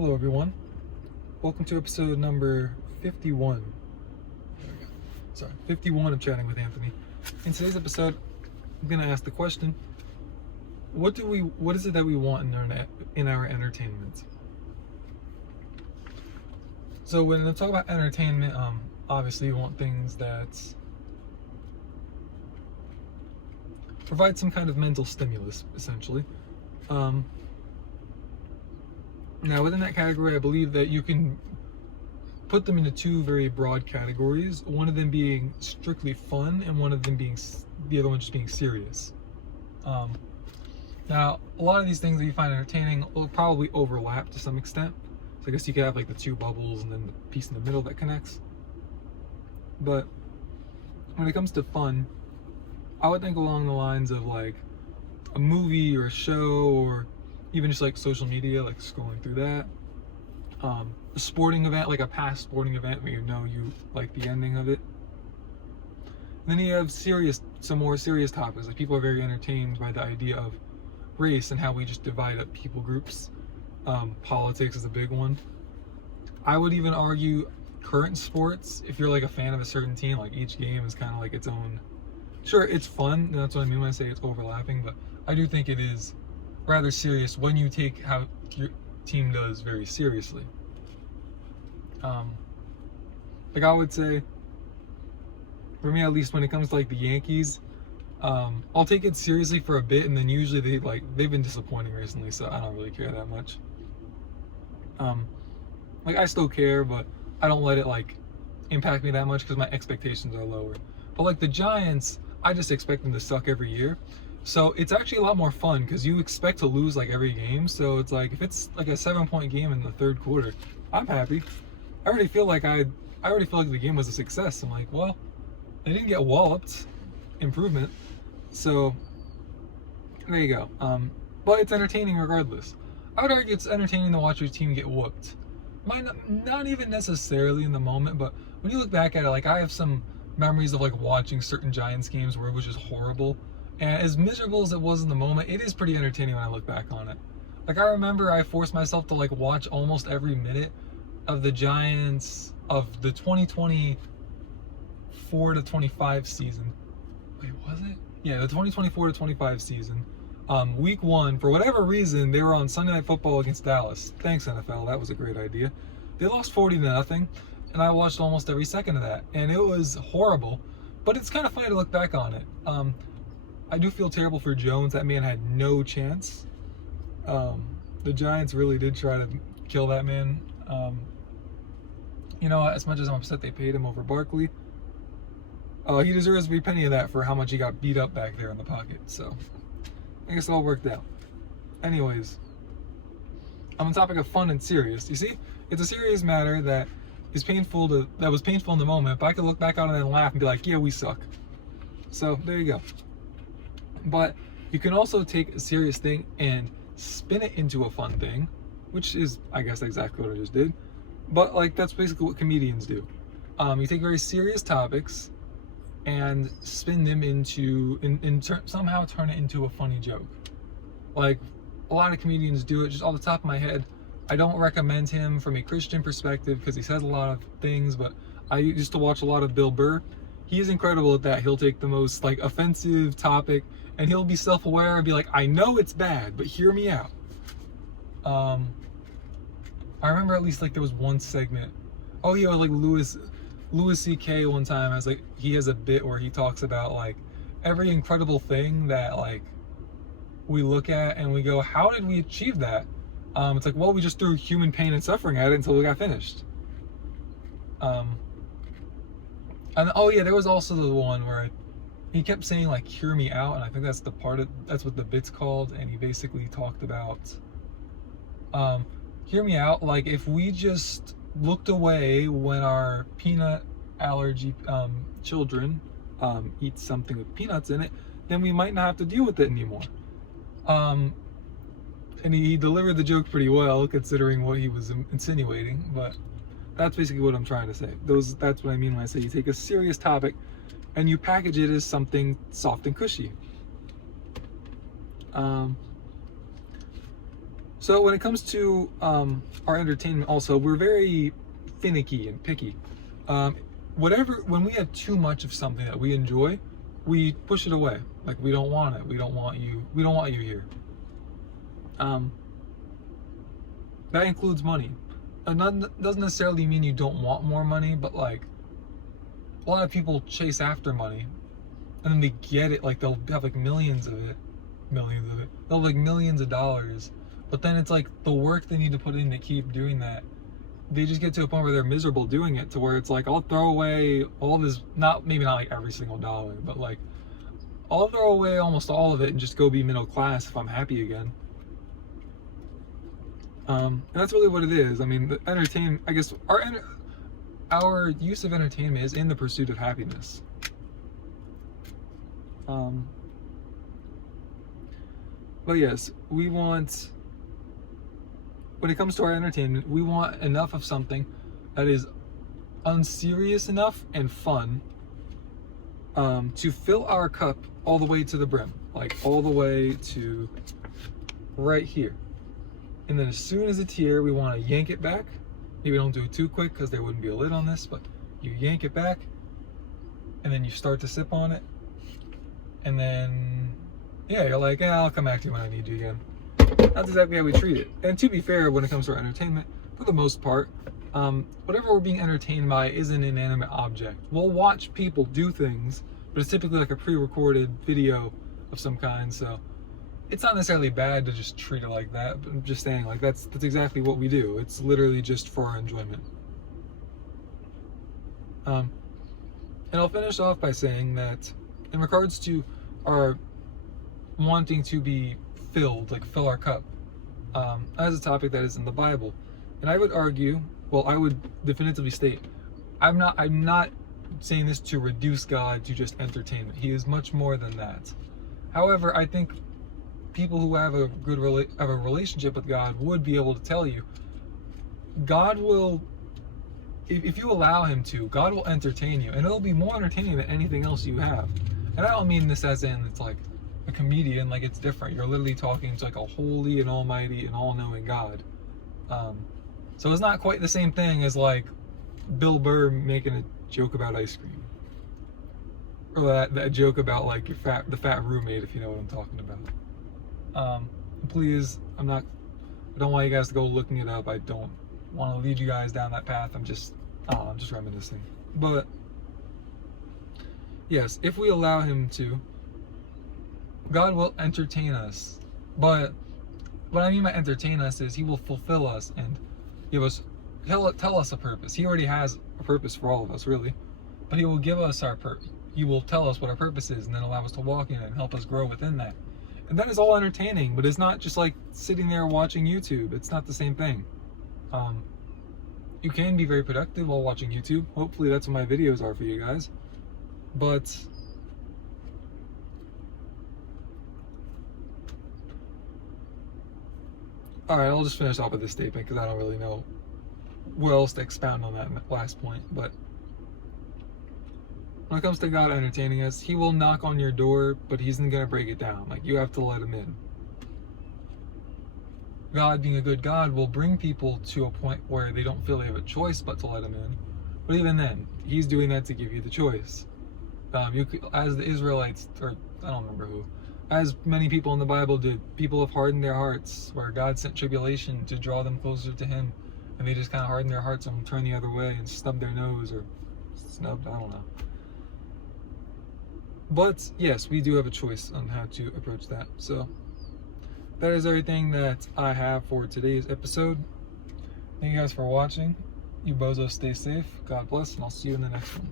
Hello everyone, welcome to episode number 51. There we go. Sorry, 51 of Chatting with Anthony. In today's episode, I'm going to ask the question, what is it that we want in our entertainment? So when I talk about entertainment, obviously you want things that provide some kind of mental stimulus, essentially. Now, within that category, I believe that you can put them into two very broad categories. One of them being strictly fun, and one of them being the other one just being serious. Now, a lot of these things that you find entertaining will probably overlap to some extent. So I guess you could have like the two bubbles and then the piece in the middle that connects. But when it comes to fun, I would think along the lines of like a movie or a show, or even just like social media, like scrolling through that. A sporting event, like a past sporting event where you know you like the ending of it. And then you have some more serious topics. Like people are very entertained by the idea of race and how we just divide up people groups. Politics is a big one. I would even argue current sports, if you're like a fan of a certain team, like each game is kind of like its own. Sure, it's fun, and that's what I mean when I say it's overlapping, but I do think it is rather serious when you take how your team does very seriously. Like I would say, for me at least, when it comes to like the Yankees, I'll take it seriously for a bit, and then usually they've been disappointing recently, so I don't really care that much. Like I still care, but I don't let it like impact me that much because my expectations are lower. But like the Giants, I just expect them to suck every year. So it's actually a lot more fun because you expect to lose like every game. So it's like if it's like a 7-point game in the third quarter, I'm happy. I already feel like the game was a success. I'm like, well, they didn't get walloped. Improvement. So there you go. But it's entertaining regardless. I would argue it's entertaining to watch your team get whooped. Might not even necessarily in the moment, but when you look back at it, like I have some memories of like watching certain Giants games where it was just horrible. And as miserable as it was in the moment, it is pretty entertaining when I look back on it. Like I remember I forced myself to like watch almost every minute of the Giants of the 2024 to 25 season. Wait, was it? Yeah, the 2024 to 25 season. Week 1, for whatever reason, they were on Sunday Night Football against Dallas. Thanks, NFL. That was a great idea. They lost 40-0, and I watched almost every second of that. And it was horrible, but it's kind of funny to look back on it. I do feel terrible for Jones. That man had no chance. The Giants really did try to kill that man. You know, as much as I'm upset they paid him over Barkley, he deserves every penny of that for how much he got beat up back there in the pocket. So I guess it all worked out. Anyways, on the topic of fun and serious, you see, it's a serious matter that was painful in the moment, but I could look back on it and laugh and be like, yeah, we suck. So there you go. But you can also take a serious thing and spin it into a fun thing, which is, I guess, exactly what I just did. But like that's basically what comedians do. You take very serious topics and spin them into somehow turn it into a funny joke. Like a lot of comedians do it. Just off the top of my head, I don't recommend him from a Christian perspective because he says a lot of things, but I used to watch a lot of Bill Burr. He is incredible at that. He'll take the most like offensive topic and he'll be self-aware and be like, I know it's bad, but hear me out. I remember at least like there was one segment. Oh yeah, like Louis C.K. one time has like he has a bit where he talks about like every incredible thing that like we look at and we go, how did we achieve that? It's like, well, we just threw human pain and suffering at it until we got finished. And oh yeah, there was also the one where he kept saying like, hear me out, and I think that's that's what the bit's called, and he basically talked about hear me out, like if we just looked away when our peanut allergy children eat something with peanuts in it, then we might not have to deal with it anymore. And he delivered the joke pretty well considering what he was insinuating, but that's basically what I'm trying to say. That's what I mean when I say you take a serious topic and you package it as something soft and cushy. So when it comes to our entertainment, also we're very finicky and picky. When we have too much of something that we enjoy, we push it away. Like, we don't want it. We don't want you here. That includes money. Doesn't necessarily mean you don't want more money, but like, a lot of people chase after money and then they get it. Like, they'll have like millions of it. They'll have like millions of dollars, but then it's like the work they need to put in to keep doing that, they just get to a point where they're miserable doing it, to where it's like, I'll throw away all this, maybe not like every single dollar, but like, I'll throw away almost all of it and just go be middle class if I'm happy again. And that's really what it is. I mean, the entertainment, I guess our use of entertainment is in the pursuit of happiness. But yes, when it comes to our entertainment, we want enough of something that is unserious enough and fun to fill our cup all the way to the brim, like all the way to right here. And then as soon as it's here, we want to yank it back. Maybe don't do it too quick because there wouldn't be a lid on this, but you yank it back and then you start to sip on it. And then, yeah, you're like, yeah, I'll come back to you when I need you again. That's exactly how we treat it. And to be fair, when it comes to our entertainment, for the most part, whatever we're being entertained by is an inanimate object. We'll watch people do things, but it's typically like a pre-recorded video of some kind, so it's not necessarily bad to just treat it like that, but I'm just saying, like, that's exactly what we do. It's literally just for our enjoyment. And I'll finish off by saying that in regards to our wanting to be filled, like fill our cup, as a topic that is in the Bible, and I would argue, well, I would definitively state, I'm not saying this to reduce God to just entertainment. He is much more than that. However, I think people who have a relationship with God would be able to tell you, God will, if you allow him to, God will entertain you, and it'll be more entertaining than anything else you have. And I don't mean this as in it's like a comedian, like it's different. You're literally talking to like a holy and almighty and all-knowing God. So it's not quite the same thing as like Bill Burr making a joke about ice cream, or that joke about like the fat roommate, if you know what I'm talking about. Please, I don't want you guys to go looking it up. I don't want to lead you guys down that path. I'm just reminiscing. But yes, if we allow him to, God will entertain us. But what I mean by entertain us is he will fulfill us and tell us a purpose. He already has a purpose for all of us, really. But he will give us he will tell us what our purpose is, and then allow us to walk in it and help us grow within that. And that is all entertaining, but it's not just like sitting there watching YouTube. It's not the same thing. You can be very productive while watching YouTube. Hopefully that's what my videos are for you guys. But alright, I'll just finish off with this statement because I don't really know what else to expound on that last point. But when it comes to God entertaining us, he will knock on your door, but he isn't going to break it down. Like, you have to let him in. God, being a good God, will bring people to a point where they don't feel they have a choice but to let him in. But even then, he's doing that to give you the choice. As the Israelites, or I don't remember who, as many people in the Bible did, people have hardened their hearts, where God sent tribulation to draw them closer to him, and they just kind of hardened their hearts and turned the other way and stubbed their nose, or snubbed, I don't know. But yes, we do have a choice on how to approach that. So that is everything that I have for today's episode. Thank you guys for watching. You bozos stay safe. God bless, and I'll see you in the next one.